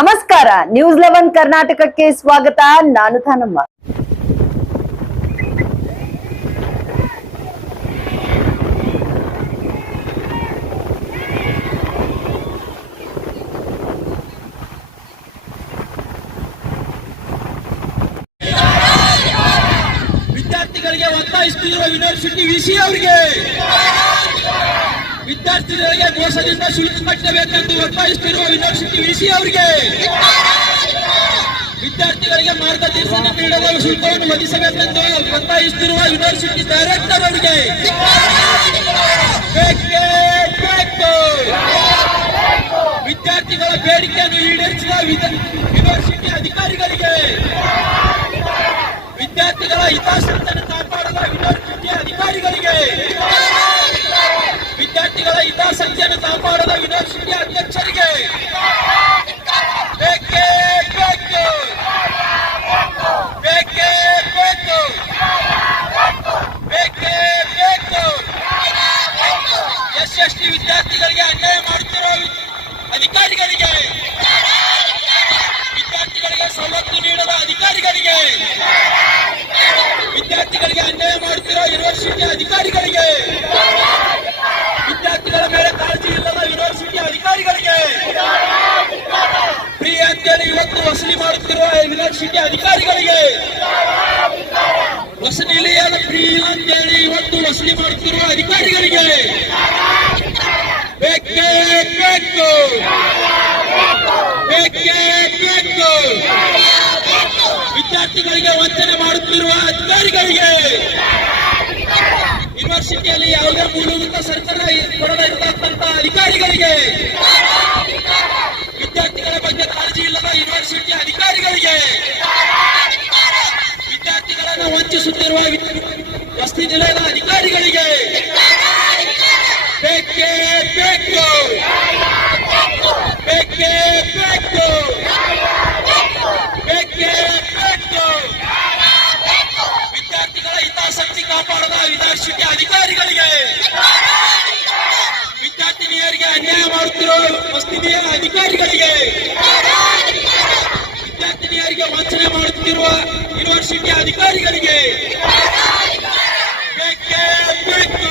ನಮಸ್ಕಾರ, ನ್ಯೂಸ್ 11 ಕರ್ನಾಟಕಕ್ಕೆ ಸ್ವಾಗತ. ನಾನು ಥಾನಮ್ಮ. ವಿದ್ಯಾರ್ಥಿಗಳಿಗೆ ಒತ್ತಾಯಿಸುತ್ತಿರುವ ಯೂನಿವರ್ಸಿಟಿ ವಿಸಿ ಅವರಿಗೆ ವಿದ್ಯಾರ್ಥಿಗಳಿಗೆ ಮೋಸದಿಂದ ಶುಲ್ಕ ಕಟ್ಟಬೇಕೆಂದು ಒತ್ತಾಯಿಸುತ್ತಿರುವ ಯೂನಿವರ್ಸಿಟಿ ವಿಸಿ ಅವರಿಗೆ ವಿದ್ಯಾರ್ಥಿಗಳಿಗೆ ಮಾರ್ಗದರ್ಶನ ನೀಡಲು ಶುಲ್ಕವನ್ನು ವಧಿಸಬೇಕೆಂದು ಒತ್ತಾಯಿಸುತ್ತಿರುವ ಯೂನಿವರ್ಸಿಟಿ ಡೈರೆಕ್ಟರ್ ಅವರಿಗೆ ವಿದ್ಯಾರ್ಥಿಗಳ ಬೇಡಿಕೆಯನ್ನು ಈಡೇರಿಸಿದ ಯೂನಿವರ್ಸಿಟಿ ಅಧಿಕಾರಿಗಳಿಗೆ ವಿದ್ಯಾರ್ಥಿಗಳ ಹಿತಾಸಕ್ತಿಯನ್ನು ಕಾಪಾಡದ ಯೂನಿವರ್ಸಿಟಿ ಅಧಿಕಾರಿಗಳಿಗೆ ವಿದ್ಯಾರ್ಥಿಗಳ ಹಿತಾಸಕ್ತಿಯನ್ನು ಕಾಪಾಡದ ಯೂನಿವರ್ಸಿಟಿ ಅಧ್ಯಕ್ಷರಿಗೆ ಬೇಕೇ ಬೇಕು, ಬೇಕೇ ಬೇಕು, ಬೇಕೇ ಬೇಕು. ಎಸ್ಎಸ್ಟಿ ವಿದ್ಯಾರ್ಥಿಗಳಿಗೆ ಅನ್ಯಾಯ ಮಾಡುತ್ತಿರುವ ಅಧಿಕಾರಿಗಳಿಗೆ, ವಿದ್ಯಾರ್ಥಿಗಳಿಗೆ ಸವಲತ್ತು ನೀಡದ ಅಧಿಕಾರಿಗಳಿಗೆ, ವಿದ್ಯಾರ್ಥಿಗಳಿಗೆ ಅನ್ಯಾಯ ಮಾಡುತ್ತಿರುವ ಯೂನಿವರ್ಸಿಟಿ ಅಧಿಕಾರಿಗಳಿಗೆ, ವಿದ್ಯಾರ್ಥಿಗಳ ಮೇಲೆ ಕಾಳಜಿ ಇಲ್ಲದ ಯೂನಿವರ್ಸಿಟಿ ಅಧಿಕಾರಿಗಳಿಗೆ, ಫ್ರೀ ಅಂತೇಳಿ ಇವತ್ತು ವಸೂಲಿ ಮಾಡುತ್ತಿರುವ ಯೂನಿವರ್ಸಿಟಿ ಅಧಿಕಾರಿಗಳಿಗೆ, ವಸೂಲಿಯಾದ ಫ್ರೀ ಅಂತೇಳಿ ಇವತ್ತು ವಸೂಲಿ ಮಾಡುತ್ತಿರುವ ಅಧಿಕಾರಿಗಳಿಗೆ ಬೇಕೇ ಬೇಕು, ಬೇಕೇ ಬೇಕು. ವಿದ್ಯಾರ್ಥಿಗಳಿಗೆ ವಂಚನೆ ಮಾಡುತ್ತಿರುವ ಅಧಿಕಾರಿಗಳಿಗೆ, ಯೂನಿವರ್ಸಿಟಿಯಲ್ಲಿ ಯಾವುದೇ ಮೂಲಭೂತ ಸರ್ಕಾರ ಕೊಡದೇ ಇರತಕ್ಕಂಥ ಅಧಿಕಾರಿಗಳಿಗೆ, ವಿದ್ಯಾರ್ಥಿಗಳ ಬಗ್ಗೆ ಕಾಳಜಿ ಇಲ್ಲದ ಯೂನಿವರ್ಸಿಟಿ ಅಧಿಕಾರಿಗಳಿಗೆ, ವಿದ್ಯಾರ್ಥಿಗಳನ್ನು ವಂಚಿಸುತ್ತಿರುವ ವಸತಿ ನಿಲಯದ ಅಧಿಕಾರಿಗಳಿಗೆ ಬೇಕೇ ಬೇಕು, ಬೇಕೇ ಬೇಕು, ಬೇಕೇ ಬೇಕು. ವಿದ್ಯಾರ್ಥಿಗಳ ಹಿತಾಸಕ್ತಿ ಕಾಪಾಡದ ಯೂನಿವರ್ಸಿಟಿ ಅಧಿಕಾರಿಗಳಿಗೆ, ವಿದ್ಯಾರ್ಥಿನಿಯರಿಗೆ ಅನ್ಯಾಯ ಮಾಡುತ್ತಿರುವ ವಸತಿ ನಿಲಯದ ಅಧಿಕಾರಿಗಳಿಗೆ, ವಿದ್ಯಾರ್ಥಿನಿಯರಿಗೆ ವಂಚನೆ ಮಾಡುತ್ತಿರುವ ಯೂನಿವರ್ಸಿಟಿ ಅಧಿಕಾರಿಗಳಿಗೆ ಬೇಕೇ ಬೇಕು,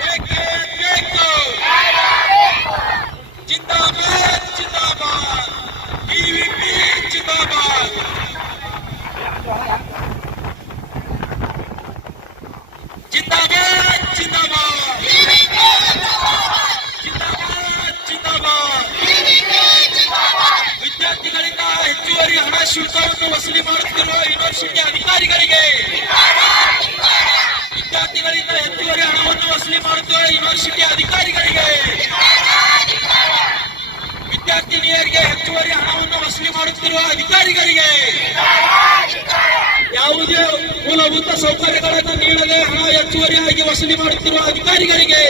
ಬೇಕೇ ಬೇಕು. ಜಿಂದಾಬಾದ್, ಜಿಂದಾಬಾದ್, ಟಿವಿಪಿ ಜಿಂದಾಬಾದ್. ಜಿಂದಾಬಾದ್, ಜಿಂದಾಬಾದ್, ಜಿಂದಾಬಾದ್, ಜಿಂದಾಬಾದ್. ವಿದ್ಯಾರ್ಥಿಗಳಿಂದ ಹೆಚ್ಚುವರಿ ಹಣ ಶುಲ್ಕವನ್ನು ವಸೂಲಿ ಮಾಡುತ್ತಿರುವ ಯೂನಿವರ್ಸಿಟಿ ಅಧಿಕಾರಿಗಳಿಗೆ, ವಿದ್ಯಾರ್ಥಿಗಳಿಂದ ಹೆಚ್ಚುವರಿ ಹಣವನ್ನು ವಸೂಲಿ ಮಾಡುತ್ತಿರುವ ಯೂನಿವರ್ಸಿಟಿ ಅಧಿಕಾರಿಗಳಿಗೆ, ವಿದ್ಯಾರ್ಥಿನಿಯರಿಗೆ ಹೆಚ್ಚುವರಿ ಹಣವನ್ನು ವಸೂಲಿ ಮಾಡುತ್ತಿರುವ ಅಧಿಕಾರಿಗಳಿಗೆ, ಯಾವುದೇ ಮೂಲಭೂತ ಸೌಕರ್ಯಗಳನ್ನು ನೀಡದೆ ಹಣ ಹೆಚ್ಚುವರಿಯಾಗಿ ವಸೂಲಿ ಮಾಡುತ್ತಿರುವ ಅಧಿಕಾರಿಗಳಿಗೆ,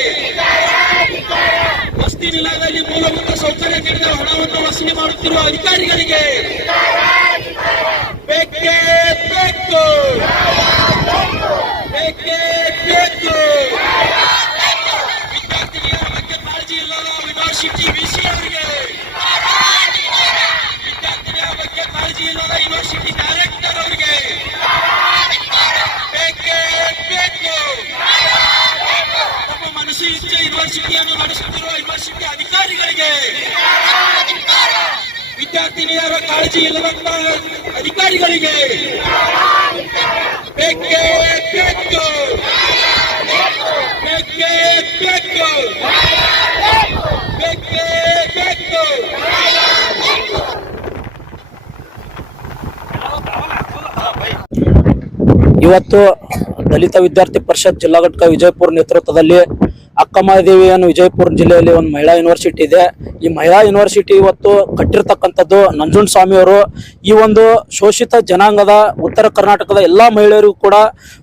ವಸತಿ ನಿಲಯದಲ್ಲಿ ಮೂಲಭೂತ ಸೌಕರ್ಯ ನೀಡದೆ ಹಣವನ್ನು ವಸೂಲಿ ಮಾಡುತ್ತಿರುವ ಅಧಿಕಾರಿಗಳಿಗೆ ಬೇಕೇ ಬೇಕು, ಬೇಕೇ ಬೇಕು. ವಿದ್ಯಾರ್ಥಿನಿಯರ ಬಗ್ಗೆ ಕಾಳಜಿ ಇಲ್ಲದ ಯೂನಿವರ್ಸಿಟಿ ವಿಸಿ ಅವರಿಗೆ, ವಿದ್ಯಾರ್ಥಿನಿಯರ ಬಗ್ಗೆ ಕಾಳಜಿ ಇಲ್ಲದ ಯೂನಿವರ್ಸಿಟಿ ಡೈರೆಕ್ಟರ್ ಅವರಿಗೆ ಬೇಕೇ ಬೇಕು. ತಮ್ಮ ಮನಸ್ಸು ಇಚ್ಛೆ ಯೂನಿವರ್ಸಿಟಿಯನ್ನು ನಡೆಸುತ್ತಿರುವ ಯೂನಿವರ್ಸಿಟಿ ಅಧಿಕಾರಿಗಳಿಗೆ, ವಿದ್ಯಾರ್ಥಿನಿಯರ ಕಾಳಜಿ ಇಲ್ಲದಂತ ಅಧಿಕಾರಿಗಳಿಗೆ ಬೇಕೇ ಬೇಕು, ಬೇಕೇ ಬೇಕು, ಬೇಕೇ ಬೇಕು. ಇವತ್ತು ದಲಿತ ವಿದ್ಯಾರ್ಥಿ ಪರಿಷತ್ ಜಿಲ್ಲಾ ಘಟಕ ವಿಜಯಪುರ ನೇತೃತ್ವದಲ್ಲಿ ಅಕ್ಕಮಹಾದೇವಿಯನ್ನು ವಿಜಯಪುರ ಜಿಲ್ಲೆಯಲ್ಲಿ ಒಂದು ಮಹಿಳಾ ಯೂನಿವರ್ಸಿಟಿ ಇದೆ. ಈ ಮಹಿಳಾ ಯೂನಿವರ್ಸಿಟಿ ಇವತ್ತು ಕಟ್ಟಿರ್ತಕ್ಕಂಥದ್ದು ನಂಜುಂಡ ಸ್ವಾಮಿಯವರು ಈ ಒಂದು ಶೋಷಿತ ಜನಾಂಗದ ಉತ್ತರ ಕರ್ನಾಟಕದ ಎಲ್ಲಾ ಮಹಿಳೆಯರಿಗೂ ಕೂಡ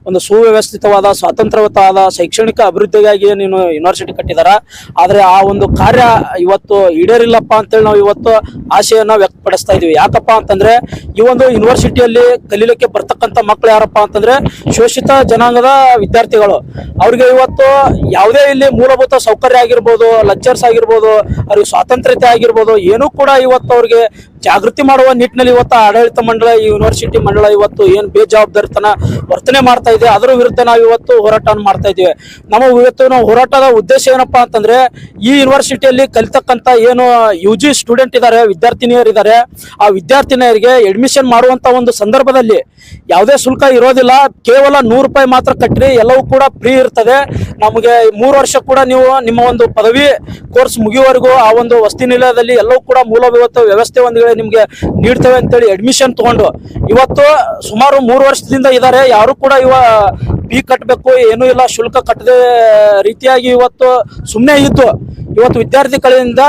ಒಂದು ಸುವ್ಯವಸ್ಥಿತವಾದ ಸ್ವಾತಂತ್ರ್ಯಯುತವಾದ ಶೈಕ್ಷಣಿಕ ಅಭಿವೃದ್ಧಿಗಾಗಿ ನೀನು ಯೂನಿವರ್ಸಿಟಿ ಕಟ್ಟಿದಾರ. ಆದ್ರೆ ಆ ಒಂದು ಕಾರ್ಯ ಇವತ್ತು ಈಡೇರಿಲ್ಲಪ್ಪ ಅಂತೇಳಿ ನಾವು ಇವತ್ತು ಆಶೆಯನ್ನ ವ್ಯಕ್ತಪಡಿಸ್ತಾ ಇದೀವಿ. ಯಾಕಪ್ಪ ಅಂತಂದ್ರೆ ಈ ಒಂದು ಯೂನಿವರ್ಸಿಟಿಯಲ್ಲಿ ಕಲೀಲಿಕ್ಕೆ ಬರ್ತಕ್ಕಂಥ ಮಕ್ಕಳು ಯಾರಪ್ಪ ಅಂತಂದ್ರೆ ಶೋಷಿತ ಜನಾಂಗದ ವಿದ್ಯಾರ್ಥಿಗಳು. ಅವ್ರಿಗೆ ಇವತ್ತು ಯಾವುದೇ ಇಲ್ಲಿ ಮೂಲಭೂತ ಸೌಕರ್ಯ ಆಗಿರ್ಬೋದು, ಲೆಕ್ಚರ್ಸ್ ಆಗಿರ್ಬೋದು, ಅವ್ರಿಗೆ ಸ್ವತಂತ್ರತೆ ಆಗಿರ್ಬೋದು ಏನೂ ಕೂಡ ಇವತ್ತು ಅವ್ರಿಗೆ ಜಾಗೃತಿ ಮಾಡುವ ನಿಟ್ಟಿನಲ್ಲಿ ಇವತ್ತು ಆಡಳಿತ ಮಂಡಳ ಈ ಯೂನಿವರ್ಸಿಟಿ ಮಂಡಳ ಇವತ್ತು ಏನ್ ಬೇಜವಾಬ್ದಾರಿತನ ವರ್ತನೆ ಮಾಡ್ತಾ ಇದೆ, ಅದರ ವಿರುದ್ಧ ನಾವು ಇವತ್ತು ಹೋರಾಟವನ್ನು ಮಾಡ್ತಾ ಇದ್ದೀವಿ. ನಾವು ಹೋರಾಟದ ಉದ್ದೇಶ ಏನಪ್ಪಾ ಅಂತಂದ್ರೆ ಈ ಯೂನಿವರ್ಸಿಟಿಯಲ್ಲಿ ಕಲಿತಕ್ಕಂತ ಏನು UG ಸ್ಟೂಡೆಂಟ್ ಇದ್ದಾರೆ, ವಿದ್ಯಾರ್ಥಿನಿಯರಿದ್ದಾರೆ, ಆ ವಿದ್ಯಾರ್ಥಿನಿಯರಿಗೆ ಅಡ್ಮಿಷನ್ ಮಾಡುವಂತ ಒಂದು ಸಂದರ್ಭದಲ್ಲಿ ಯಾವುದೇ ಶುಲ್ಕ ಇರೋದಿಲ್ಲ. ಕೇವಲ 100 ರೂಪಾಯಿ ಮಾತ್ರ ಕಟ್ಟಿರಿ, ಎಲ್ಲವೂ ಕೂಡ ಫ್ರೀ ಇರ್ತದೆ. ನಮಗೆ 3 ವರ್ಷ ಕೂಡ ನೀವು ನಿಮ್ಮ ಒಂದು ಪದವಿ ಕೋರ್ಸ್ ಮುಗಿಯುವವರೆಗೂ ಆ ಒಂದು ವಸತಿ ನಿಲಯದಲ್ಲಿ ಎಲ್ಲವೂ ಕೂಡ ಮೂಲಭೂತ ವ್ಯವಸ್ಥೆ ಒಂದು ನಿಮ್ಗೆ ನೀಡ್ತೇವೆ ಅಂತೇಳಿ ಅಡ್ಮಿಷನ್ ತಗೊಂಡು ಇವತ್ತು ಸುಮಾರು 3 ವರ್ಷದಿಂದ ಇದ್ದಾರೆ. ಯಾರು ಕೂಡ ಫೀ ಕಟ್ಟಬೇಕು ಏನೂ ಇಲ್ಲ, ಶುಲ್ಕ ಕಟ್ಟದೆ ರೀತಿಯಾಗಿ ಇವತ್ತು ಸುಮ್ಮನೆ ಇದ್ದು ಇವತ್ತು ವಿದ್ಯಾರ್ಥಿಗಳಿಂದ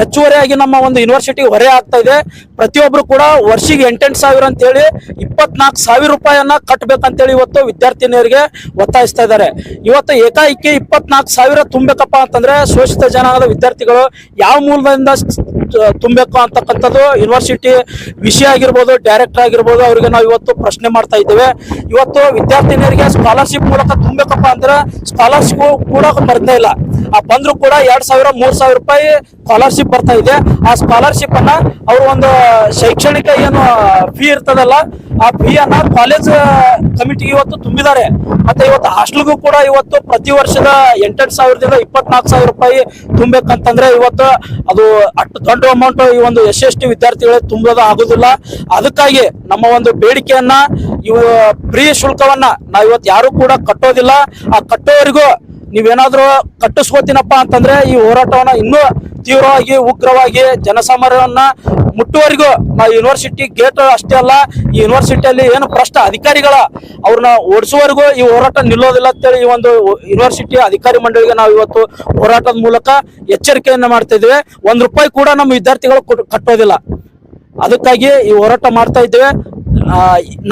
ಹೆಚ್ಚುವರಿಯಾಗಿ ನಮ್ಮ ಒಂದು ಯೂನಿವರ್ಸಿಟಿ ಹೊರೆ ಆಗ್ತಾ ಇದೆ. ಪ್ರತಿಯೊಬ್ರು ಕೂಡ ವರ್ಷಿಗೆ 8 ಸಾವಿರ ಅಂತೇಳಿ 24,000 ರೂಪಾಯಿಯನ್ನ ಕಟ್ಟಬೇಕಂತೇಳಿ ಇವತ್ತು ವಿದ್ಯಾರ್ಥಿನಿಯರಿಗೆ ಒತ್ತಾಯಿಸ್ತಾ ಇದ್ದಾರೆ. ಇವತ್ತು ಏಕಾಏಕಿ 24,000 ತುಂಬಬೇಕಪ್ಪ ಅಂತಂದ್ರೆ ಶೋಷಿತ ಜನಾಂಗದ ವಿದ್ಯಾರ್ಥಿಗಳು ಯಾವ ಮೂಲದಿಂದ ತುಂಬಬೇಕು ಅಂತಕ್ಕಂಥದ್ದು ಯೂನಿವರ್ಸಿಟಿ ವಿಷಯ ಆಗಿರ್ಬೋದು, ಡೈರೆಕ್ಟರ್ ಆಗಿರ್ಬೋದು, ಅವರಿಗೆ ನಾವು ಇವತ್ತು ಪ್ರಶ್ನೆ ಮಾಡ್ತಾ ಇದ್ದೇವೆ. ಇವತ್ತು ವಿದ್ಯಾರ್ಥಿನಿಯರಿಗೆ ಸ್ಕಾಲರ್ಶಿಪ್ ಮೂಲಕ ತುಂಬಬೇಕಪ್ಪ ಅಂದ್ರೆ ಸ್ಕಾಲರ್ಶಿಪ್ ಕೂಡ ಬರ್ತಾ ಇಲ್ಲ. ಆ ಬಂದ್ರು ಕೂಡ 2,000 3,000 ರೂಪಾಯಿ ಸ್ಕಾಲರ್ಶಿಪ್ ಬರ್ತಾ ಇದೆ. ಆ ಸ್ಕಾಲರ್ಶಿಪ್ ಅನ್ನ ಅವರು ಒಂದು ಶೈಕ್ಷಣಿಕ ಏನು ಫೀ ಇರ್ತದಲ್ಲ, ಆ ಫೀ ಅನ್ನ ಕಾಲೇಜ್ ಕಮಿಟಿಗೆ ಇವತ್ತು ತುಂಬಿದ್ದಾರೆ. ಮತ್ತೆ ಇವತ್ತು ಹಾಸ್ಟೆಲ್ಗೂ ಕೂಡ ಇವತ್ತು ಪ್ರತಿ ವರ್ಷದ 8,000ದಿಂದ 24,000 ರೂಪಾಯಿ ತುಂಬಬೇಕಂತಂದ್ರೆ ಇವತ್ತು ಅದು ಅಷ್ಟು ದೊಡ್ಡ ಅಮೌಂಟ್ ಈ ಒಂದು SC/ST ವಿದ್ಯಾರ್ಥಿಗಳಿಗೆ ತುಂಬೋದು ಆಗುದಿಲ್ಲ. ಅದಕ್ಕಾಗಿ ನಮ್ಮ ಒಂದು ಬೇಡಿಕೆಯನ್ನ ಇವು ಫ್ರೀ ಶುಲ್ಕವನ್ನ ನಾವು ಇವತ್ತು ಯಾರು ಕೂಡ ಕಟ್ಟೋದಿಲ್ಲ. ಆ ಕಟ್ಟೋವರೆಗೂ ನೀವೇನಾದ್ರೂ ಕಟ್ಟಿಸ್ಕೋತೀನಪ್ಪ ಅಂತಂದ್ರೆ ಈ ಹೋರಾಟವನ್ನ ಇನ್ನೂ ತೀವ್ರವಾಗಿ ಉಗ್ರವಾಗಿ ಜನಸಾಮಾನ್ಯವನ್ನ ಮುಟ್ಟುವರೆಗೂ ನಾವು ಯೂನಿವರ್ಸಿಟಿ ಗೇಟ್ ಅಷ್ಟೇ ಅಲ್ಲ, ಈ ಯೂನಿವರ್ಸಿಟಿಯಲ್ಲಿ ಏನು ಭ್ರಷ್ಟ ಅಧಿಕಾರಿಗಳ ಅವ್ರನ್ನ ಓಡಿಸುವವರೆಗೂ ಈ ಹೋರಾಟ ನಿಲ್ಲೋದಿಲ್ಲ ಅಂತೇಳಿ ಈ ಒಂದು ಯೂನಿವರ್ಸಿಟಿ ಅಧಿಕಾರಿ ಮಂಡಳಿಗೆ ನಾವು ಇವತ್ತು ಹೋರಾಟದ ಮೂಲಕ ಎಚ್ಚರಿಕೆಯನ್ನ ಮಾಡ್ತಾ ಇದ್ದೇವೆ. 1 ರೂಪಾಯಿ ಕೂಡ ನಮ್ಮ ವಿದ್ಯಾರ್ಥಿಗಳು ಕಟ್ಟೋದಿಲ್ಲ. ಅದಕ್ಕಾಗಿ ಈ ಹೋರಾಟ ಮಾಡ್ತಾ ಇದ್ದೇವೆ.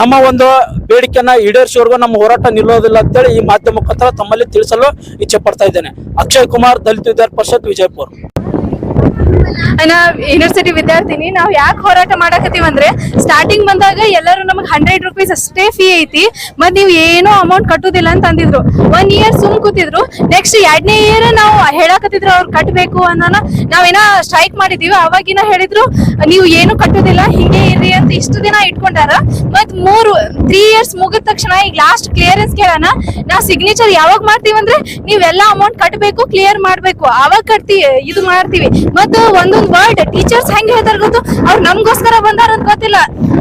ನಮ್ಮ ಒಂದು ಬೇಡಿಕೆಯನ್ನ ಈಡೇರಿಸುವವರೆಗೂ ನಮ್ಮ ಹೋರಾಟ ನಿಲ್ಲೋದಿಲ್ಲ ಅಂತೇಳಿ ಈ ಮಾಧ್ಯಮ ಮುಖಾಂತರ ತಮ್ಮಲ್ಲಿ ತಿಳಿಸಲು ಇಚ್ಛೆ ಪಡ್ತಾ ಇದ್ದೇನೆ. ಅಕ್ಷಯ್ ಕುಮಾರ್, ದಲಿತ ವಿದ್ಯಾರ್ಥಿ ಪರಿಷತ್, ವಿಜಯಪುರ. ಯೂನಿವರ್ಸಿಟಿ ವಿದ್ಯಾರ್ಥಿನಿ. ನಾವು ಯಾಕೆ ಹೋರಾಟ ಮಾಡಕತ್ತೀವಿ ಅಂದ್ರೆ ಸ್ಟಾರ್ಟಿಂಗ್ ಬಂದಾಗ ಎಲ್ಲರೂ ನಮಗೆ 100 ರೂಪೀಸ್ ಅಷ್ಟೇ ಫೀ ಐತಿ, ಮತ್ ನೀವು ಏನೋ ಅಮೌಂಟ್ ಕಟ್ಟುದಿಲ್ಲ ಅಂತ ಅಂದಿದ್ರು. 1 ಇಯರ್ ಸುಮ್ ಕೂತಿದ್ರು. ನೆಕ್ಸ್ಟ್ 2ನೇ ಇಯರ್ ನಾವು ಹೇಳಕತ್ತಿದ್ರು ಅವ್ರು ಕಟ್ಟಬೇಕು ಅನ್ನೋಣ. ನಾವೇನೋ ಸ್ಟ್ರೈಕ್ ಮಾಡಿದೀವಿ, ಅವಾಗಿನ ಹೇಳಿದ್ರು ನೀವು ಏನು ಕಟ್ಟುದಿಲ್ಲ, ಹೀಗೆ ಇರ್ರಿ ಅಂತ ಇಷ್ಟು ದಿನ ಇಟ್ಕೊಂಡಾರ. ಮತ್ 3 ಇಯರ್ಸ್ ಮುಗಿದ ತಕ್ಷಣ ಈಗ ಲಾಸ್ಟ್ ಕ್ಲಿಯರೆನ್ಸ್ ಕೇಳೋಣ. ನಾವು ಸಿಗ್ನೇಚರ್ ಯಾವಾಗ ಮಾಡ್ತೀವಿ ಅಂದ್ರೆ ನೀವೆಲ್ಲ ಅಮೌಂಟ್ ಕಟ್ಟಬೇಕು, ಕ್ಲಿಯರ್ ಮಾಡ್ಬೇಕು, ಅವಾಗ ಕಟ್ತೀವಿ, ಇದು ಮಾಡ್ತೀವಿ. ಮತ್ತು ಒಂದೊಂದು ವರ್ಡ್ ಟೀಚರ್ಸ್ ಹೆಂಗ್ ಹೇಳ್ತಾರ ಗೊತ್ತು, ಅವ್ರು ನಮ್ಗೋಸ್ಕರ ಬಂದಾರ ಅಂತ ಗೊತ್ತಿಲ್ಲ,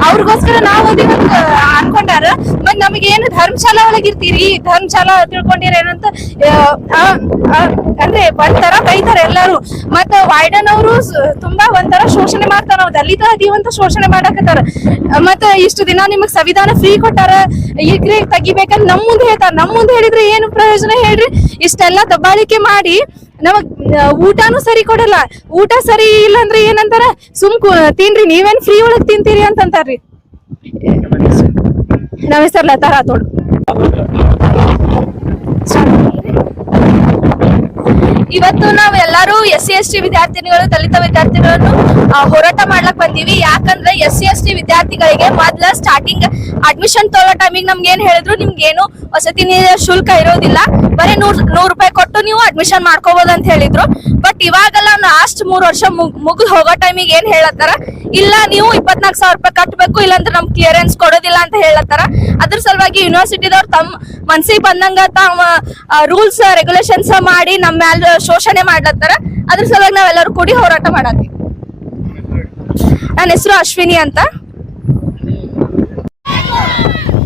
ಅವ್ರಿಗೋಸ್ಕರ ನಾವು ಅನ್ಕೊಂಡಾರ. ಮತ್ ನಮಗೆ ಏನು ಧರ್ಮಶಾಲಾ ಒಳಗಿರ್ತೀರಿ, ಧರ್ಮಶಾಲಾ ತಿಳ್ಕೊಂಡಿರ ಏನಂತ ಅಂದ್ರೆ ಒಂಥರ ಬೈತಾರ ಎಲ್ಲಾರು. ಮತ್ತ ವಾಯ್ಡನ್ ಅವರು ತುಂಬಾ ಒಂಥರ ಶೋಷಣೆ ಮಾಡ್ತಾರ, ನಾವು ದಲಿತ ಅದೀವಂತ ಶೋಷಣೆ ಮಾಡಕತ್ತಾರ. ಮತ್ತ ಇಷ್ಟು ದಿನ ನಿಮಗ್ ಸಂವಿಧಾನ ಫ್ರೀ ಕೊಟ್ಟಾರ, ಈಗ್ರಿ ತೆಗಿಬೇಕಂತ ನಮ್ ಮುಂದೆ ಹೇಳ್ತಾರ. ನಮ್ ಮುಂದೆ ಹೇಳಿದ್ರೆ ಏನು ಪ್ರಯೋಜನ ಹೇಳ್ರಿ? ಇಷ್ಟೆಲ್ಲ ದಬ್ಬಾಳಿಕೆ ಮಾಡಿ ನಮಗ್ ಊಟನೂ ಸರಿ ಕೊಡಲ್ಲ. ಊಟ ಸರಿ ಇಲ್ಲ ಅಂದ್ರೆ ಏನಂತಾರ, ತಿನ್ರಿ, ನೀವೇನ್ ಫ್ರೀ ಒಳಗ್ ತಿಂತೀರಿ ಅಂತಂತಾರ್ರಿ. ನಮ್ಮ ಹೆಸರು ಲತಾ ರಾಥೋಡ್. ಇವತ್ತು ನಾವ್ ಎಲ್ಲಾರು SC/ST ವಿದ್ಯಾರ್ಥಿನಿಗಳು, ದಲಿತ ವಿದ್ಯಾರ್ಥಿಗಳನ್ನು ಹೋರಾಟ ಮಾಡ್ಲಕ್ ಬಂದೀವಿ. ಯಾಕಂದ್ರೆ SC/ST ವಿದ್ಯಾರ್ಥಿಗಳಿಗೆ ಮೊದ್ಲ ಸ್ಟಾರ್ಟಿಂಗ್ ಅಡ್ಮಿಷನ್ ತಗೊಳ್ಳೋ ಟೈಮಿಗೆ ನಮ್ಗೆ ಏನ್ ಹೇಳಿದ್ರು, ನಿಮ್ಗೇನು ವಸತಿ ನಿಲಯ ಶುಲ್ಕ ಇರೋದಿಲ್ಲ, ಬರೀ 100 ರೂಪಾಯಿ ಕೊಟ್ಟು ನೀವು ಅಡ್ಮಿಷನ್ ಮಾಡ್ಕೋಬಹುದು ಅಂತ ಹೇಳಿದ್ರು. ಬಟ್ ಇವಾಗೆಲ್ಲ ಲಾಸ್ಟ್ 3 ವರ್ಷ ಮುಗಿದ್ ಹೋಗೋ ಟೈಮಿಗೆ ಏನ್ ಹೇಳತ್ತಾರ, ಇಲ್ಲ ನೀವು 24,000 ರೂಪಾಯಿ ಕಟ್ಟಬೇಕು, ಇಲ್ಲಾಂದ್ರೆ ನಮ್ ಕ್ಲಿಯರೆನ್ಸ್ ಕೊಡೋದಿಲ್ಲ ಅಂತ ಹೇಳತ್ತಾರ. ಅದ್ರ ಸಲುವಾಗಿ ಯೂನಿವರ್ಸಿಟಿದವ್ರು ತಮ್ಮ ಮನ್ಸಿಗೆ ಬಂದಂಗ ತಾವ ರೂಲ್ಸ್ ರೆಗ್ಯುಲೇಷನ್ಸ್ ಮಾಡಿ ನಮ್ಮ ಮ್ಯಾಲ ಶೋಷಣೆ ಮಾಡ್ಲತ್ತಾರ. ಅದ್ರ ಸಲುವಾಗಿ ನಾವೆಲ್ಲರೂ ಕೂಡಿ ಹೋರಾಟ ಮಾಡತ್ತೀವಿ. ನನ್ನ ಹೆಸರು ಅಶ್ವಿನಿ ಅಂತ.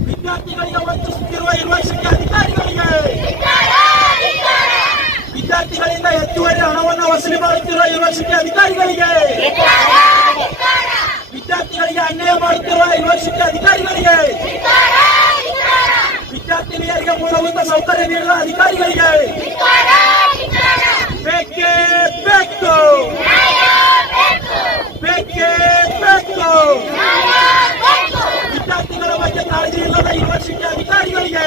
ವಿದ್ಯಾರ್ಥಿಗಳಿಗೆ ವಂಚಿಸುತ್ತಿರುವ ಯೂನಿವರ್ಸಿಟಿ ಅಧಿಕಾರಿಗಳಿಗೆ, ವಿದ್ಯಾರ್ಥಿಗಳಿಂದ ಹೆಚ್ಚುವರಿ ಹಣವನ್ನು ವಸೂಲಿ ಮಾಡುತ್ತಿರುವ ಯೂನಿವರ್ಸಿಟಿ ಅಧಿಕಾರಿಗಳಿಗೆ, ವಿದ್ಯಾರ್ಥಿಗಳಿಗೆ ಅನ್ಯಾಯ ಮಾಡುತ್ತಿರುವ ಯೂನಿವರ್ಸಿಟಿ ಅಧಿಕಾರಿಗಳಿಗೆ, ವಿದ್ಯಾರ್ಥಿನಿಯರಿಗೆ ಮೂಲಭೂತ ಸೌಕರ್ಯ ನೀಡುವ ಅಧಿಕಾರಿಗಳಿಗೆ ಬೇಕೇ ಬೇಕು, ಬೇಕೇ ಬೇಕು. ವಿದ್ಯಾರ್ಥಿಗಳ ಬಗ್ಗೆ ಕಾಳಜಿ ಇಲ್ಲದ ಯೂನಿವರ್ಸಿಟಿ ಅಧಿಕಾರಿಗಳಿಗೆ,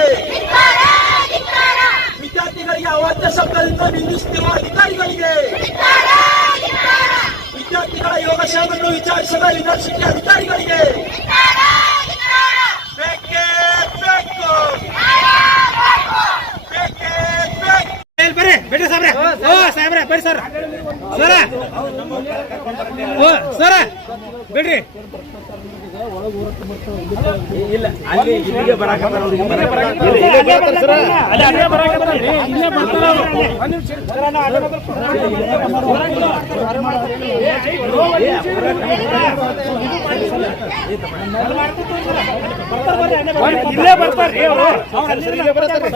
ವಿದ್ಯಾರ್ಥಿಗಳಿಗೆ ಅವಾಚ್ಯ ಶಬ್ದದಿಂದ ನಿಂದಿಸುತ್ತಿರುವ ಅಧಿಕಾರಿಗಳಿಗೆ, ವಿದ್ಯಾರ್ಥಿಗಳ ಯೋಗಕ್ಷೇಮವನ್ನು ವಿಚಾರಿಸದ ಯೂನಿವರ್ಸಿಟಿ ಅಧಿಕಾರಿಗಳಿಗೆ ಬೇಕೇ ಬೇಕು, ಬೇಕೇ ಬೇಕು. ಬಿಡ್ರಿ ಸಾಬ್ರೆ ಓ ಸಾಬ್ರೆ ಬರ್ರಿ ಸರ್ ಸರ ಓ ಸರ ಬಿಡ್ರಿ ಇಲ್ಲ ಅಲ್ಲಿ ಇಲ್ಲಿಗೆ ಬರಾಕತ್ತಾರ ಅವ್ರಿಗೆ ಇಲ್ಲೇ ಬರ್ತಾರೆ ಸರ್ ಅಲ್ಲೇ ಬರಾಕತ್ತಾರ ಇಲ್ಲೇ ಬರ್ತಾರ ಒಂದು ನಿಮಿಷ ಸರ್ ನಾ ಅಲ್ಲೇ ಇಲ್ಲೇ ಬರ್ತಾರೆ ಅವರು ಇಲ್ಲೇ ಬರ್ತಾರೆ ಸರ್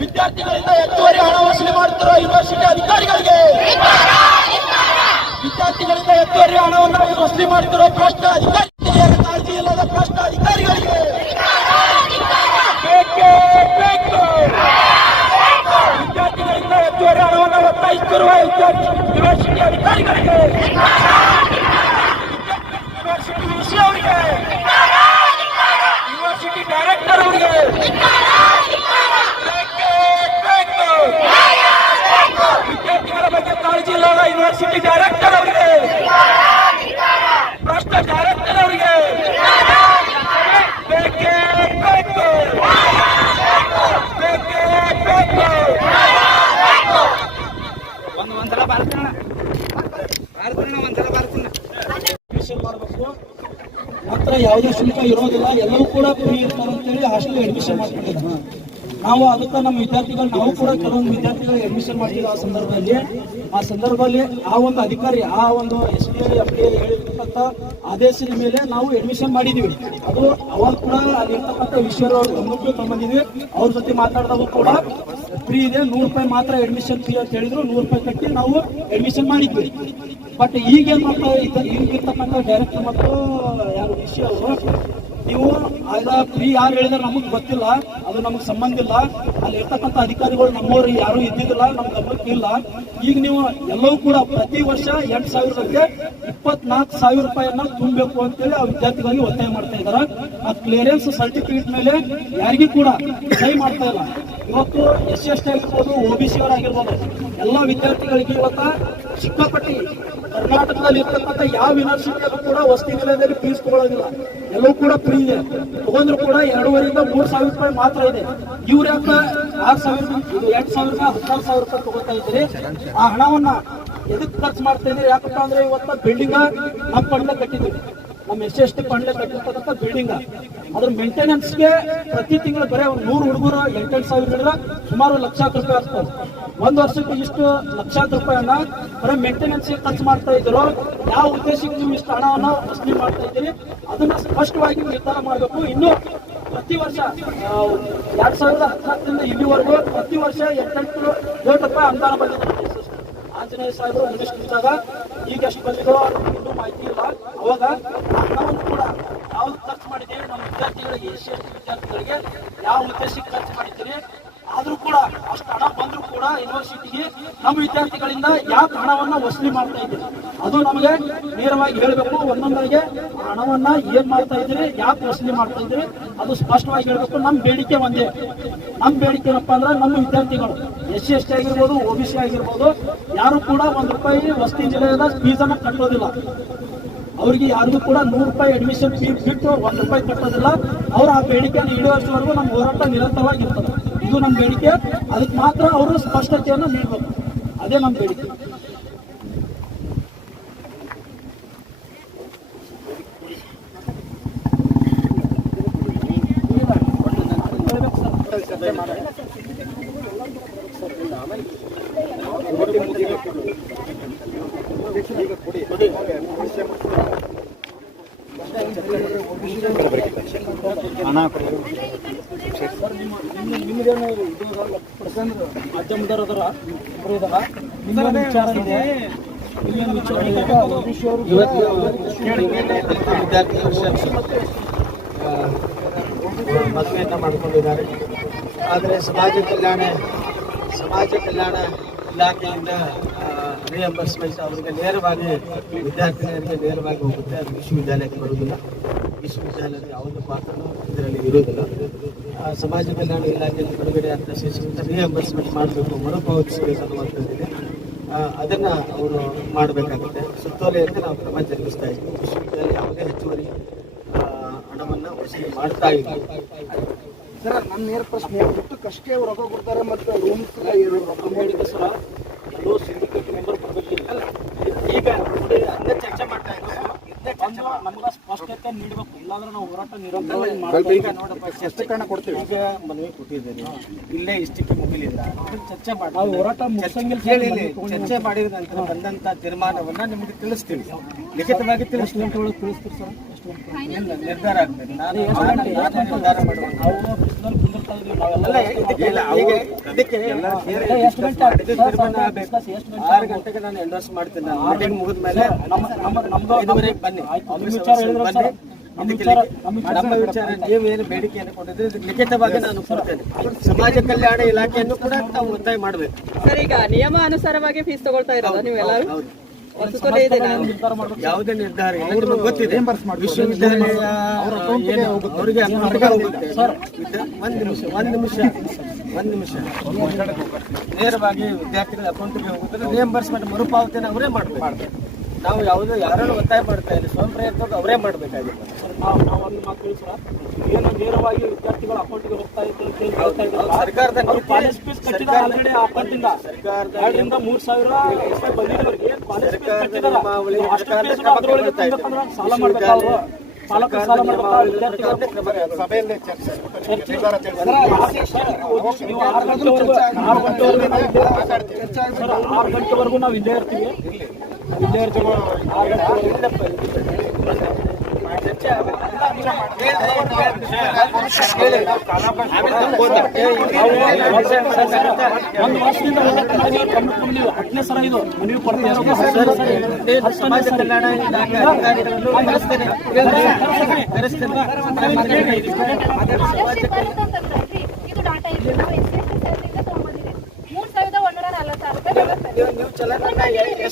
ವಿದ್ಯಾರ್ಥಿಗಳಿಂದ ಹೆಚ್ಚುವರಿ ಹಣ ವಸೂಲಿ ಮಾಡುತ್ತಿರುವ ಯೂನಿವರ್ಸಿಟಿ ಅಧಿಕಾರಿಗಳಿಗೆ, ವಿದ್ಯಾರ್ಥಿಗಳಿಂದ ಹೆಚ್ಚುವರಿ ಹಣವನ್ನು ವಸೂಲಿ ಮಾಡುತ್ತಿರುವ ಭ್ರಷ್ಟ ಅಧಿಕಾರಿಗಳಿಗೆ, ಕಾಳಜಿ ಇಲ್ಲದ ಭ್ರಷ್ಟ ಅಧಿಕಾರಿಗಳಿಗೆ ಬೇಕೇ ಬೇಕು. ವಿದ್ಯಾರ್ಥಿಗಳಿಂದ ಹೆಚ್ಚುವರಿ ಹಣವನ್ನು ಒತ್ತಾಯಿಸುತ್ತಿರುವ ಯೂನಿವರ್ಸಿಟಿ ಅಧಿಕಾರಿಗಳಿಗೆ, ಯೂನಿವರ್ಸಿಟಿ ವಿಸಿ ಅವರಿಗೆ, ಯೂನಿವರ್ಸಿಟಿ ಡೈರೆಕ್ಟರ್ ಅವರಿಗೆ ವಿದ್ಯಾರ್ಥಿಗಳ ಬಗ್ಗೆ ಕಾಳಜಿ ಇಲ್ಲದ ಯೂನಿವರ್ಸಿಟಿ ಡೈರೆಕ್ಟರ್ ಅವರಿಗೆ, ಭ್ರಷ್ಟ ಡೈರೆಕ್ಟರ್ ಅವರಿಗೆ ಬೇಕೇ ಬೇಕು, ಬೇಕೇ ಬೇಕು. ಒಂದ್ಸಲ ಭಾರತೀಯ ಮಾಡಬೇಕು. ಮಾತ್ರ ಯಾವುದೇ ಶುಲ್ಕ ಇರೋದಿಲ್ಲ, ಎಲ್ಲವೂ ಕೂಡ ಫ್ರೀ ಇರ್ತಾರೆ ಅಂತೇಳಿ ಹಾಸ್ಟೆಲ್ ಅಡ್ಮಿಷನ್ ಮಾಡ್ಕೊಂಡಿದ್ದಾರೆ. ನಾವು ಅದಕ್ಕೆ ನಮ್ಮ ವಿದ್ಯಾರ್ಥಿಗಳು, ನಾವು ಕೂಡ ಕೆಲವೊಂದು ವಿದ್ಯಾರ್ಥಿಗಳು ಅಡ್ಮಿಷನ್ ಮಾಡ್ತೀವಿ. ಆ ಸಂದರ್ಭದಲ್ಲಿ ಆ ಒಂದು ಅಧಿಕಾರಿ, ಆ ಒಂದು SDA FDA ಹೇಳಿರ್ತಕ್ಕಂಥ ಆದೇಶದ ಮೇಲೆ ನಾವು ಅಡ್ಮಿಷನ್ ಮಾಡಿದೀವಿ. ಅದು ಅವಾಗ ಕೂಡ ಅಲ್ಲಿರ್ತಕ್ಕಂಥ ವಿಷಯಗಳು ಗಮನಕ್ಕೂ ತಗೊಂಡಿದ್ವಿ. ಅವ್ರ ಜೊತೆ ಮಾತಾಡಿದಾಗ ಕೂಡ ಫ್ರೀ ಇದೆ, 100 ರೂಪಾಯಿ ಮಾತ್ರ ಅಡ್ಮಿಷನ್ ಫೀ ಅಂತ ಹೇಳಿದ್ರು. 100 ರೂಪಾಯಿ ಕಟ್ಟಿ ನಾವು ಅಡ್ಮಿಷನ್ ಮಾಡಿದ್ವಿ. ಬಟ್ ಈಗೇನ್ ಮಾಡ್ತಾ ಈಗಿರ್ತಕ್ಕಂಥ ಡೈರೆಕ್ಟರ್ ಮತ್ತು ಯಾರು ವಿಷಯ ಅವರು, ನೀವು ಆಗ ಫ್ರೀ ಯಾರು ಹೇಳಿದ್ರೆ ನಮಗೆ ಗೊತ್ತಿಲ್ಲ, ಅದು ನಮಗೆ ಸಂಬಂಧ ಇಲ್ಲ. ಅಲ್ಲಿ ಇರ್ತಕ್ಕಂಥ ಅಧಿಕಾರಿಗಳು ನಮ್ಮವ್ರು ಯಾರು ಇದ್ದಿದ್ದಿಲ್ಲ, ನಮ್ಗೆ ಗಮನಕ್ಕೆ ಇಲ್ಲ. ಈಗ ನೀವು ಎಲ್ಲವೂ ಕೂಡ ಪ್ರತಿ ವರ್ಷ 8,000ಕ್ಕೆ 24,000 ರೂಪಾಯಿಯನ್ನ ತುಂಬಬೇಕು ಅಂತೇಳಿ ಆ ವಿದ್ಯಾರ್ಥಿಗಳಿಗೆ ಒತ್ತಾಯ ಮಾಡ್ತಾ ಇದ್ದಾರೆ. ಆ ಕ್ಲಿಯರೆನ್ಸ್ ಸರ್ಟಿಫಿಕೇಟ್ ಮೇಲೆ ಯಾರಿಗೂ ಕೂಡ ಸಹಿ ಮಾಡ್ತಾ ಇಲ್ಲ. ಇವತ್ತು SC/ST ಆಗಿರ್ಬೋದು, OBC ಅವರಾಗಿರ್ಬೋದು, ಎಲ್ಲ ವಿದ್ಯಾರ್ಥಿಗಳಿಗೆ ಇವತ್ತ ಸಿಕ್ಕಾಪಟ್ಟಿ ಕರ್ನಾಟಕದಲ್ಲಿ ಇರ್ತಕ್ಕಂಥ ಯಾವ ಯೂನಿವರ್ಸಿಟಿಯಲ್ಲೂ ಕೂಡ ವಸತಿ ನಿಲಯದಲ್ಲಿ ಫೀಸ್ ತಗೊಳ್ಳೋದಿಲ್ಲ. ಎಲ್ಲವೂ ಕೂಡ ಫ್ರೀ ಇದೆ. ತಗೊಂಡ್ರು ಕೂಡ 2,500ರಿಂದ 3,000 ರೂಪಾಯಿ ಮಾತ್ರ ಇದೆ. ಇವ್ರು ಯಾಕೆ 6,000, 8,000, 16,000 ರೂಪಾಯಿ ತಗೋತಾ ಇದ್ದೀರಿ? ಆ ಹಣವನ್ನ ಎದಕ್ಕೆ ಖರ್ಚು ಮಾಡ್ತಾ ಇದ್ದೀರಿ? ಯಾಕಪ್ಪ ಅಂದ್ರೆ ಇವತ್ತು ಬಿಲ್ಡಿಂಗ್ ನಮ್ಮ ಫಂಡ್ಲೆ ಕಟ್ಟಿದ್ದೀವಿ, ನಮ್ಮ SC/ST ಫಂಡ್ಲೆ ಕಟ್ಟಿರ್ತಕ್ಕಂಥ ಬಿಲ್ಡಿಂಗ್. ಅದ್ರ ಮೇಂಟೆನೆನ್ಸ್ಗೆ ಪ್ರತಿ ತಿಂಗಳು ಬರೀ 100 ಹುಡುಗರು 8,000 ಹಿಡಿದ್ರೆ ಸುಮಾರು ಲಕ್ಷಾಂತರ ರೂಪಾಯಿ ಆಗ್ತದೆ. ಒಂದು ವರ್ಷಕ್ಕೆ ಇಷ್ಟು ಲಕ್ಷಾಂತರ ರೂಪಾಯಿಯನ್ನ ಬರೀ ಮೇಂಟೆನೆನ್ಸ್ ಖರ್ಚು ಮಾಡ್ತಾ ಇದ್ದೀರೋ, ಯಾವ ಉದ್ದೇಶಕ್ಕೆ ನೀವು ಇಷ್ಟು ಹಣವನ್ನು ವಸೂಲಿ ಮಾಡ್ತಾ ಇದ್ದೀರಿ ಅದನ್ನ ಸ್ಪಷ್ಟವಾಗಿ ನಿರ್ಧಾರ ಮಾಡಬೇಕು. ಇನ್ನು ಪ್ರತಿ ವರ್ಷ 2014ರಿಂದ ಇಲ್ಲಿವರೆಗೂ ಪ್ರತಿ ವರ್ಷ 8 ಕೋಟಿ ರೂಪಾಯಿ ಅನುದಾನ ಬಂದಿದೆ. ಆಂಜನೇಯ ಸಾಹೇಬರು ನಿಲ್ಲಿಸಿದಾಗ ಈಗ ಎಷ್ಟು ಬಂದಿರೋ ಇನ್ನೂ ಮಾಹಿತಿ ಇಲ್ಲ. ಅವಾಗ ಹಣವನ್ನು ಕೂಡ ಯಾವ್ದು ಖರ್ಚು ಮಾಡಿದ್ದೀವಿ, ನಮ್ಮ ವಿದ್ಯಾರ್ಥಿಗಳಿಗೆ SC/ST ವಿದ್ಯಾರ್ಥಿಗಳಿಗೆ ಯಾವ ಉದ್ದೇಶಕ್ಕೆ ಖರ್ಚು ಮಾಡಿದ್ದೀರಿ, ಆ ಆದ್ರೂ ಕೂಡ ಅಷ್ಟು ಹಣ ಬಂದ್ರೂ ಕೂಡ ಯೂನಿವರ್ಸಿಟಿಗೆ ನಮ್ಮ ವಿದ್ಯಾರ್ಥಿಗಳಿಂದ ಯಾಕೆ ಹಣವನ್ನ ವಸೂಲಿ ಮಾಡ್ತಾ ಇದ್ದೀರಿ ಅದು ನಮಗೆ ನೇರವಾಗಿ ಹೇಳಬೇಕು. ಒಂದೊಂದಾಗೆ ಹಣವನ್ನ ಏನ್ ಮಾಡ್ತಾ ಇದ್ದೀರಿ, ಯಾಕೆ ವಸೂಲಿ ಮಾಡ್ತಾ ಇದ್ದೀರಿ ಅದು ಸ್ಪಷ್ಟವಾಗಿ ಹೇಳಬೇಕು. ನಮ್ಮ ಬೇಡಿಕೆ ಒಂದೇ. ನಮ್ಮ ಬೇಡಿಕೆ ಏನಪ್ಪಾ ಅಂದ್ರೆ ನಮ್ಮ ವಿದ್ಯಾರ್ಥಿಗಳು SC/ST ಆಗಿರ್ಬೋದು, OBC ಆಗಿರ್ಬೋದು, ಯಾರು ಕೂಡ ₹1 ವಸತಿ ನಿಲಯದ ಫೀಸನ್ನ ಕಟ್ಟೋದಿಲ್ಲ. ಅವ್ರಿಗೆ ಯಾರಿಗೂ ಕೂಡ ₹100 ಅಡ್ಮಿಷನ್ ಫೀ ಬಿಟ್ಟು ₹1 ಕಟ್ಟೋದಿಲ್ಲ. ಅವ್ರು ಆ ಬೇಡಿಕೆಯನ್ನು ಈಡೇರಿಸುವವರೆಗೂ ನಮ್ಮ ಹೋರಾಟ ನಿರಂತರವಾಗಿರ್ತದೆ. ಇದು ನಮ್ಮ ಬೇಡಿಕೆ. ಅದಕ್ಕೆ ಮಾತ್ರ ಅವರು ಸ್ಪಷ್ಟತೆಯನ್ನು ನೀಡಬೇಕು. ಅದೇ ನಮ್ಮ ಬೇಡಿಕೆ. ಮಾಧ್ಯಮದವರ ವಿಚಾರ ಇದೆ. ವಿದ್ಯಾರ್ಥಿ ಮದುವೆಯನ್ನ ಮಾಡಿಕೊಂಡಿದ್ದಾರೆ. ಆದರೆ ಸಮಾಜ ಕಲ್ಯಾಣ ಇಲಾಖೆಯಿಂದ ರಿಯಂಬರ್ಸ್ಮೆಂಟ್ ಅವರಿಗೆ ನೇರವಾಗಿ ವಿದ್ಯಾರ್ಥಿನಿಯರಿಗೆ ನೇರವಾಗಿ ಹೋಗುತ್ತೆ. ಅದು ವಿಶ್ವವಿದ್ಯಾಲಯಕ್ಕೆ ಬರುವುದಿಲ್ಲ. ವಿಶ್ವವಿದ್ಯಾಲಯದ ಯಾವುದೇ ಪಾತ್ರನೂ ಇದರಲ್ಲಿ ಇರುವುದಿಲ್ಲ. ಸಮಾಜ ಕಲ್ಯಾಣ ಇಲಾಖೆಯಲ್ಲಿ ಬಿಡುಗಡೆ ಅಂತ ಶಿಕ್ಷಕರ ರಿಯಂಬರ್ಸ್ಮೆಂಟ್ ಮಾಡಬೇಕು, ಮರುಪಾವತಿಸಬೇಕು ಅನ್ನುವಂಥದ್ದಿದೆ. ಅದನ್ನು ಅವರು ಮಾಡಬೇಕಾಗುತ್ತೆ. ಸುತ್ತೋಲೆಯಂತೆ ನಾವು ಕ್ರಮ ಜರುಗಿಸ್ತಾ ಇದ್ದೀವಿ. ವಿಶ್ವವಿದ್ಯಾಲಯ ಯಾವುದೇ ಹೆಚ್ಚುವರಿ ಹಣವನ್ನು ವಸೂಲಿ ಮಾಡ್ತಾ ಇಲ್ಲ. ಸರ್, ನನ್ನ ನೇರ ಪ್ರಶ್ನೆ ಊಟಕ್ಕಷ್ಟೇ ರೊಕ್ಕ ಕೊಡ್ತಾರೆ ಮತ್ತು ರೂಮ್ಸ್ ಹೇಳಿಕೆ ಸರ ಎಲ್ಲೋ ಸಿಂಡಿಕೇಟ್ ಮೆಂಬರ್ ಬರಬೇಕಿಲ್ಲ. ಈಗ ನೋಡಿ, ಅದನ್ನೇ ಚರ್ಚೆ ಮಾಡ್ತಾ ಇದ್ದೀವಿ. ನಮ್ಗೆ ಸ್ಪಷ್ಟತೆ ನೀಡಬೇಕು. ಇಲ್ಲಾಂದ್ರೆ ನಾವು ಹೋರಾಟ ನಿರಂತರ ಈಗ ನೋಡಪ್ಪ, ಸ್ಪಷ್ಟೀಕರಣ ಕೊಡ್ತೀವಿ. ಈಗ ಮನವಿ ಕೊಟ್ಟಿದ್ದೀರಿ, ಇಲ್ಲೇ ಇಷ್ಟಕ್ಕೆ ಮುಗಿಲಿಲ್ಲ. ಚರ್ಚೆ ಮಾಡಿ ನಾವು ಹೋರಾಟ ಮುಗಿಸಂಗಿಲ್ಲ. ಚರ್ಚೆ ಮಾಡಿದ ನಂತರ ಬಂದಂತ ತೀರ್ಮಾನವನ್ನ ನಿಮಗೆ ತಿಳಿಸ್ತೀವಿ, ಲಿಖಿತವಾಗಿ ತಿಳಿಸ್ತೀವಿ. ತಿಳಿಸ್ತೀರಿ ಸರ್? ಇಲ್ಲ, ನಿರ್ಧಾರ ಆಗ್ತದೆ. ನಾನು ನಿರ್ಧಾರ ಮಾಡುವಂತ ಇದಕ್ಕೆ 6 ಗಂಟೆಗೆ ನಾನು ಎಂಡೋರ್ಸ್ ಮಾಡ್ತೀನಿ. ಮೀಟಿಂಗ್ ಮುಗಿದ ಮೇಲೆ ಇದುವರೆಗೆ ಬನ್ನಿ. ನಮ್ಮ ವಿಚಾರ ನೀವೇನು ಬೇಡಿಕೆಯನ್ನು ಕೊಟ್ಟಿದ್ರೆ ಲಿಖಿತವಾಗಿ ನಾನು ಕೊಡ್ತೇನೆ. ಸಮಾಜ ಕಲ್ಯಾಣ ಇಲಾಖೆಯನ್ನು ಕೂಡ ತಾವು ಒತ್ತಾಯ ಮಾಡಬೇಕು. ಸರ್, ಈಗ ನಿಯಮ ಅನುಸಾರವಾಗಿ ಫೀಸ್ ತಗೊಳ್ತಾ ಇರೋದು ನೀವೆಲ್ಲರೂ? ಯಾವುದೇ ನಿರ್ಧಾರ ಇಲ್ಲ, ನಿಮಗೆ ಗೊತ್ತಿದೆ. ವಿಶ್ವವಿದ್ಯಾಲಯ ಅವರಿಗೆ ಹೋಗುತ್ತೆ. ಒಂದ್ ನಿಮಿಷ ನೇರವಾಗಿ ವಿದ್ಯಾರ್ಥಿಗಳ ಅಕೌಂಟ್ಗೆ ಹೋಗುತ್ತದೆ. ರಿಯಂಬರ್ಸ್ಮೆಂಟ್ ಮರುಪಾವತಿಯನ್ನು ಅವರೇ ಮಾಡಬೇಕು. ನಾವು ಯಾವುದೋ ಯಾರನ್ನು ಒತ್ತಾಯ ಮಾಡ್ತಾ ಇದ್ದೀವಿ, ಸ್ವಯಂ ಪ್ರಯತ್ನ ಅವರೇ ಮಾಡಬೇಕಾಗಿದೆ. ನಾವು ಒಂದು ಮಾತು ತಿಳಿಸೋಣ. ಏನು ನೇರವಾಗಿ ವಿದ್ಯಾರ್ಥಿಗಳ ಅಕೌಂಟ್ಗೆ ಹೋಗ್ತಾ ಇದ್ದೀವಿ. ಸರ್ಕಾರದ ಕಾಲೇಜ್ ಫೀಸ್ ಕಟ್ಟಿದ ಆಲ್ರೆಡಿ ಆ ಅಕೌಂಟಿಂದ 2,000-3,000 ಬಂದಿದ್ದವರಿಗೆ ಕಾಲೇಜ್ ಫೀಸ್ ಕಟ್ಟಿದಾರ. ಅಷ್ಟು ಫೀಸ್ ಅದರೊಳಗೆ ಸಾಲ ಮಾಡ್ಬೇಕಾದ್ರು. ಸಭೆಯಲ್ಲಿ ಚರ್ಚೆ ನೀವು 6 ಗಂಟೆವರೆಗೂ ನಾವು ಇಲ್ಲೇ ಇರ್ತೀವಿ. ಒಂದು ವರ್ಷದಿಂದ 10ನೇ ಸಲ ಇದು ಮನವಿ ಕೊಡ್ತೀವಿ. ಸಮಾಜ ಕಲ್ಯಾಣ ಇಲಾಖೆ ಅಧಿಕಾರಿಗಳನ್ನು ನೀವು ಚಲನ ಎಷ್ಟು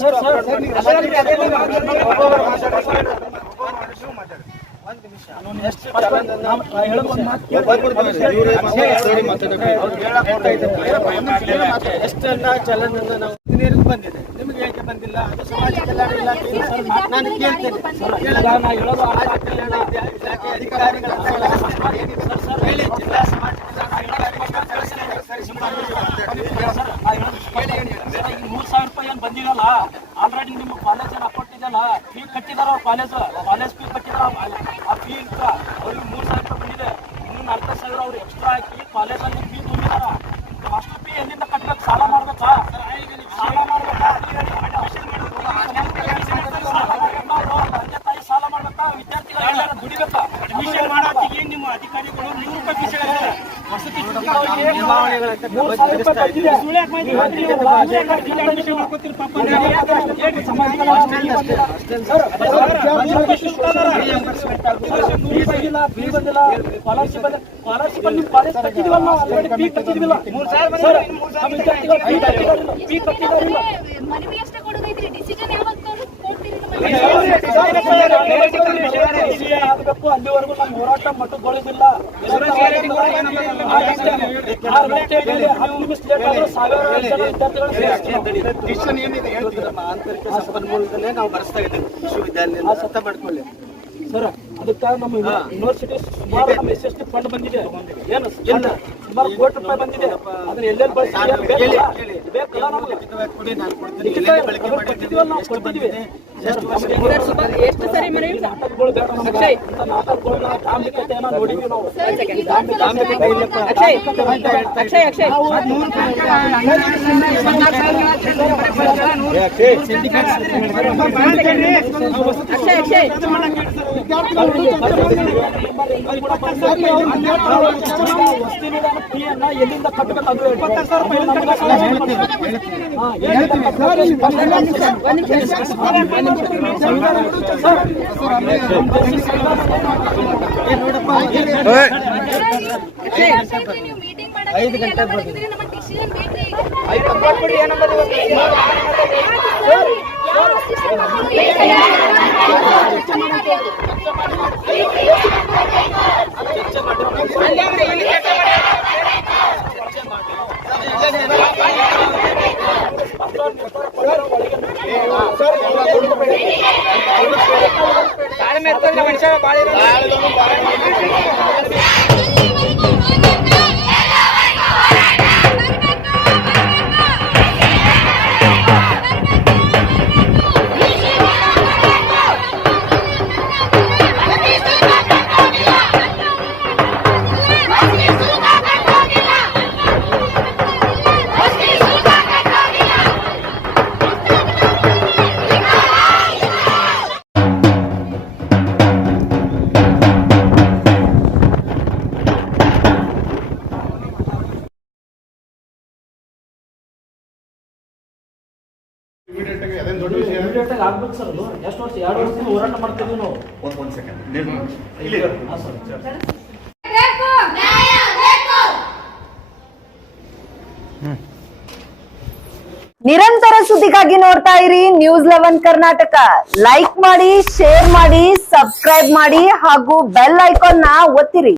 ಎಷ್ಟೆಲ್ಲ ಚಲನನ್ನ ನಾವು ನೀರಿಗೆ ಬಂದಿದೆ, ನಿಮಗೆ ಯಾಕೆ ಬಂದಿಲ್ಲ? ಅದು ಸಮಾಜ ಕಲ್ಯಾಣ ಇಲಾಖೆ. ನಾನು ಕೇಳ್ತೇನೆ, ಸಮಾಜ ಕಲ್ಯಾಣ ಇಲಾಖೆ ಅಧಿಕಾರಿಗಳ ಹೇಳಿ, ಜಿಲ್ಲಾ ಸಮಾಜ ₹3,000 ಏನು ಬಂದಿರಲ್ಲ. ಆಲ್ರೆಡಿ ನಿಮ್ಮ ಕಾಲೇಜ್ ಅಕೌಂಟ್ ಇದೆಯಲ್ಲ, ಫೀ ಕಟ್ಟಿದಾರ. ಕಾಲೇಜ್ ಫೀ ಕಟ್ಟಿದಾರ. ಆ ಫೀ ಅವ್ರಿಗೆ ₹3,000 ಬಂದಿದೆ. ಇನ್ನು 40,000 ಅವ್ರು ಎಕ್ಸ್ಟ್ರಾ ಹಾಕಿ ಕಾಲೇಜಲ್ಲಿ ಫೀ ತುಂಬಿದಾರ. ಅಷ್ಟು ಫೀ ಎಲ್ಲಿಂದ ಕಟ್ಬೇಕು? ಸಾಲ ಮಾಡ್ಬೇಕಾ? ಸಾಲ ಮಾಡ್ಬೇಕಾ? ತಂದೆ ತಾಯಿ ಸಾಲ ಮಾಡ್ಬೇಕಾ? ವಿದ್ಯಾರ್ಥಿಗಳು ದುಡಿಬೇಕಾ? ಅಡ್ಮಿಷನ್ ಮಾಡೋತ್ತಿಗೆ ನಿಮ್ಮ ಅಧಿಕಾರಿಗಳು ₹100 ವಸತಿ ನಿರ್ವಹಣೆಗಳಂತ ಮನವಿ ಅಷ್ಟೇ ಕೊಡೋದೈತ್ರಿ, ಡಿಸಿಷನ್ ಯಾವಾಗ ಕೊಡ್ತೀರಿ ಆಗಬೇಕು. ಅಲ್ಲಿವರೆಗೂ ನಮ್ಮ ಹೋರಾಟ ಮಟ್ಟಗೊಳಿಸಿಲ್ಲ. ನಮ್ಮ ಆಂತರಿಕ ಸಂಪನ್ಮೂಲದಲ್ಲೇ ನಾವು ಬರೆಸ್ತಾ ಇದ್ದೇವೆ ವಿಶ್ವವಿದ್ಯಾಲಯ ಸತ್ತ ಮಾಡ್ಕೊಳ್ಳಿ ಸರ್. ಅದಕ್ಕಾಗಿ ನಮ್ಮ ಯೂನಿವರ್ಸಿಟಿ ಸುಮಾರು ನಮ್ಮ SST ಫಂಡ್ ಬಂದಿದೆ, ಏನು ಸುಮಾರು ಕೋಟಿ ರೂಪಾಯಿ ಬಂದಿದೆ. ಅದನ್ನ ಎಲ್ಲೆಲ್ಲಿ ಬೇಕಲ್ಲ ನಮ್ಗೆ ಕೊಡಿ, ನಾನು ಕೊಡ್ತೀನಿ. ನಾವು ಕೊಟ್ಟಿದ್ದೀವಿ. ಎಷ್ಟು ಸರಿ ಮನೆ ನಾಟಕಗಳು ಬೇಡ ನಮ್ಗೆ. ಅಂತ ನಾಟಕಗಳನ್ನ ದಾಂಭಿಕತೆಯನ್ನ ನೋಡಿದ್ವಿ ನಾವು. ಅಕ್ಷಯ್ ಅಕ್ಷಯ್ ಅಕ್ಷಯ್ ಅಕ್ಷಯ್ ಎಲ್ಲಿಂದ ಕಟ್ಟಬೇಕು? ನೀವು ಮೀಟಿಂಗ್ ಮಾಡಕ್ಕೆ ನಮಗೆ ಡಿಸಿಷನ್ ಬೇಕ್ರಿ. ಆಗ್ಬೇಕು ಸರ್. ಅದು ಎಷ್ಟು ವರ್ಷ? 2 ವರ್ಷದಿಂದ ಹೋರಾಟ ಮಾಡ್ತಿದ್ವಿ ನಾವು. ನಿರಂತರ ಸುದ್ದಿಗಾಗಿ ನೋಡ್ತಾ ಇರಿ News11 ಕರ್ನಾಟಕ. ಲೈಕ್ ಮಾಡಿ, ಶೇರ್ ಮಾಡಿ, ಸಬ್ಸ್ಕ್ರೈಬ್ ಮಾಡಿ ಹಾಗೂ ಬೆಲ್ ಐಕಾನ್ ನ ಒತ್ತಿರಿ.